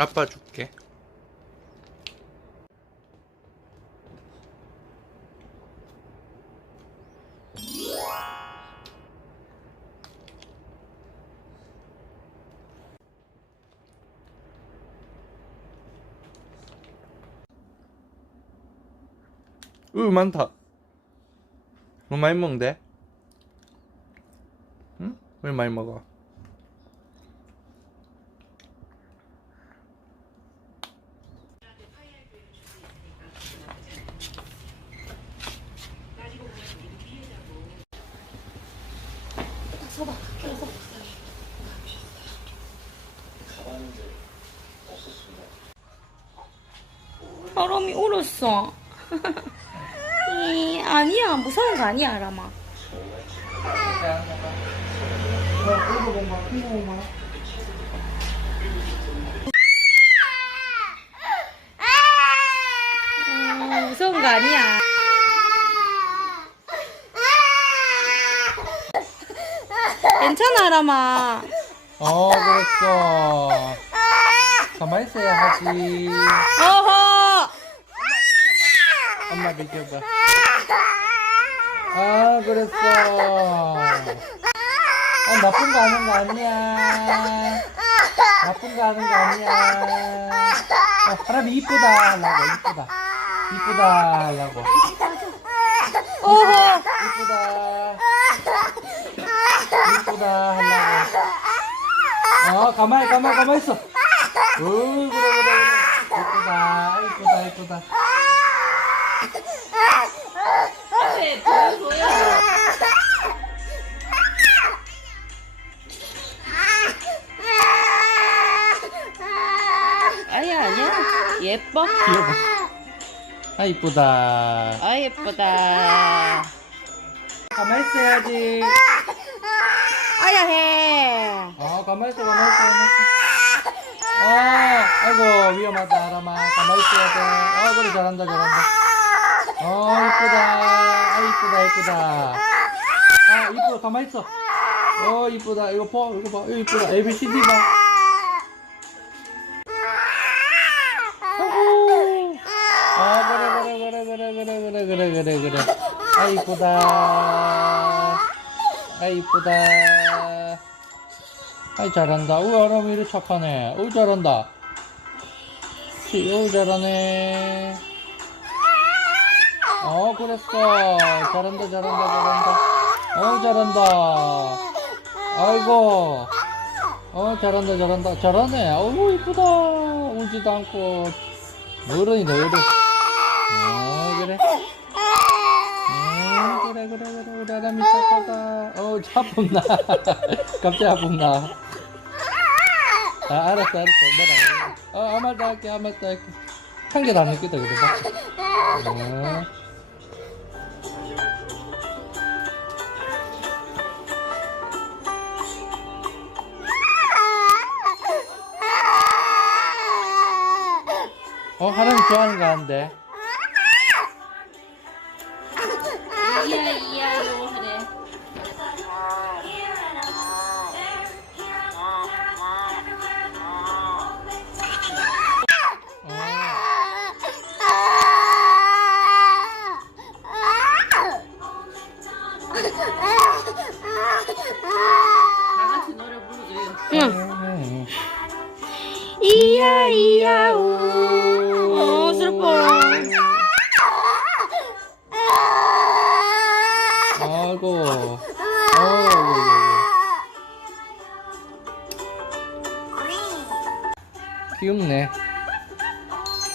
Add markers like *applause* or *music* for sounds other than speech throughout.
아빠 줄게. 으 많다. 너무 많이 먹는데? 응? 왜 많이 먹어? 사람이 울었어. 이, 아니야, 무서운 거 아니야, 라마. 음, 무서운 거 아니야. 라마. 어, 그랬어. 가만히 있어야 하지. 어허! 엄마 비켜봐. 아, 그랬어. 아, 나쁜 거 하는 거 아니야. 나쁜 거 하는 거 아니야. 어, 사람이 이쁘다 하려고, 이쁘다. 이쁘다 하려고. 어허! 이쁘다. 이쁘다 하려고. 어, 가만히, 가만히, 가만히 있어. 어, 그래, 그래, 그래. 이쁘다, 이쁘다, 이쁘다. 아니야, 아니야. 예뻐. 귀여워. 아, 이쁘다. 아, 예쁘다. 가만히 있어야지. 아야 해. 어, 가만히 있어, 가만히 있어, 가만히 있어. 어, 아이고, 위험하다, 아람아. 가만히 있어야 돼. 어, 그래, 잘한다, 잘한다. 어, 이쁘다. 아, 이쁘다, 이쁘다. 아, 이쁘다, 가만히 있어. 어, 이쁘다. 이거 봐, 이거 봐. 이거 이쁘다. ABCD 봐. 아이고. 아, 그래, 그래, 그래, 그래, 그래, 그래, 그래, 그래, 그래. 아, 이쁘다. 아, 이쁘다. 아이 잘한다. 우리 아람이 이렇게 착하네. 어우 잘한다. 치, 어우 잘하네. 어 그랬어. 잘한다 잘한다 잘한다. 어우 잘한다. 아이고. 어 잘한다 잘한다. 잘하네. 어우 이쁘다. 울지도 않고. 어른이다 어른. 어 그래. 음, 그래 그래 그래 우리 아람이 착하다. 어 하품나. 갑자기 하품나. 아 알았어 알았어 뭐라. 어 아무 말도 할게 아무 말도 할게. 한 개도 안 했겠다 그래. 어. 어 하나님 좋아하는 거 한데. 같이 노래 부르줘요. 응. 이야 이야 오. 어 슬퍼. 아이고. 아이고. 귀엽네.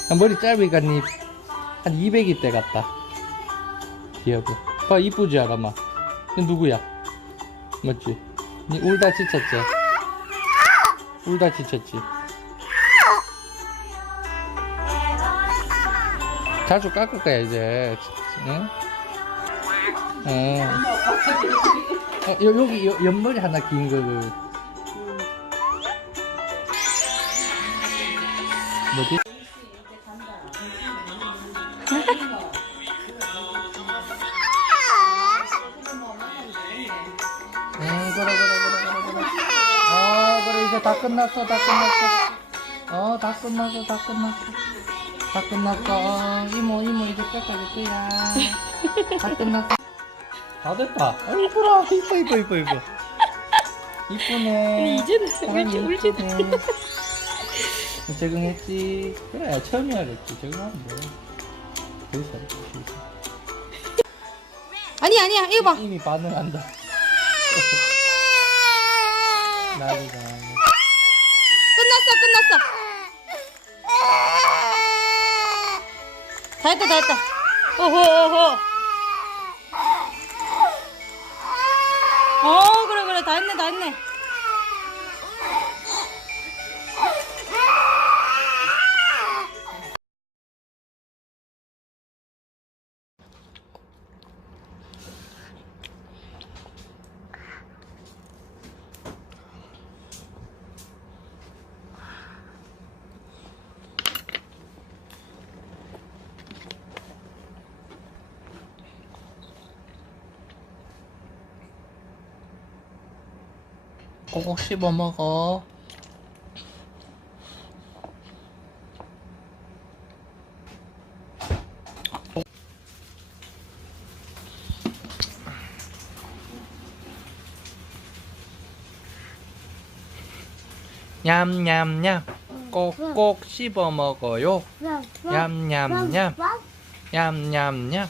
아, 머리 짧으니까 니한 200이 때 같다. 귀여워. 봐, 이쁘지, 아가마. 이 누구야? 맞지? 니 울다 지쳤지? 울다 지쳤지? 자주 깎을 거야, 이제. 응? 응. 어, 요, 여기, 요, 옆머리 하나 긴 거, 그. 뭐지? 이제 다 끝났어, 다 끝났어. 어, 다 끝났어, 다 끝났어. 다 끝났어. 어, 이모, 이모, 이제 깎아줄 거야. 다 끝났어. 다 됐다. 아, 이쁘라. 이뻐, 이뻐, 이뻐, 이뻐. 이쁘네. 이제는 이렇게 이쁘네. *laughs* 적응했지. 그래, 처음이야, 그랬지. 적응하면 돼. 되게 잘해. 아니 아니야 이거 봐 이미 반응한다. *laughs* 난리다. 끝났어 끝났어. 다 했다 다 했다. 오호 오호 어 그래 그래. 다 했네 다 했네 꼭꼭 씹어 먹어. 냠냠냠. 꼭꼭 씹어 먹어요. 냠냠냠. 냠냠냠.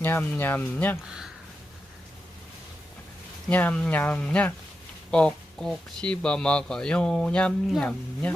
냠냠냠. 냠냠냠. 꼭꼭 씹어 먹어요. 냠냠냠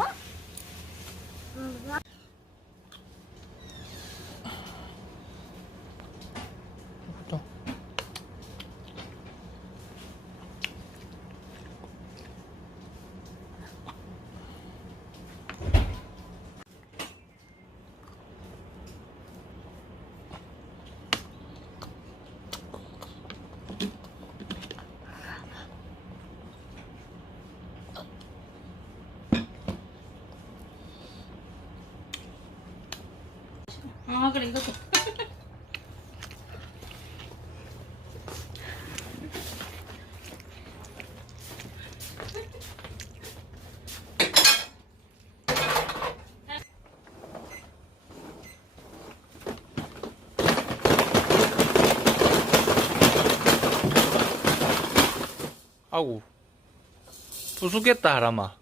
아 그래 이것도. 아우 부수겠다 하람아